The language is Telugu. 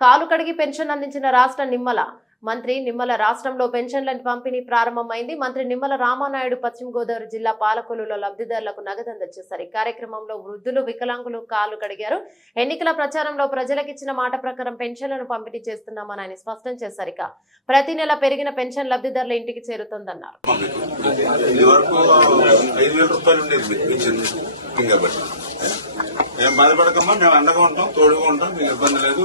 కాలు కడిగి పెన్షన్ అందించిన రాష్ట్ర నిమ్మల మంత్రి నిమ్మల రాష్ట్రంలో పెన్షన్ల పంపిణీ ప్రారంభమైంది. మంత్రి నిమ్మల రామానాయుడు పశ్చిమ గోదావరి జిల్లా పాలకొల్లులో లబ్ధిదారులకు నగదు అందజేశారు. ఈ కార్యక్రమంలో వృద్ధులు, వికలాంగులు కాలు కడిగారు. ఎన్నికల ప్రచారంలో ప్రజలకు ఇచ్చిన మాట ప్రకారం పెన్షన్లను పంపిణీ చేస్తున్నామని ఆయన స్పష్టం చేశారు. ఇక ప్రతి నెల పెరిగిన పెన్షన్ లబ్ధిదారుల ఇంటికి చేరుతోందన్నారు. మేము బాధపడకమ్మా, మేము అండగా ఉంటాం, తోడుగా ఉంటాం, మీకు ఇబ్బంది లేదు.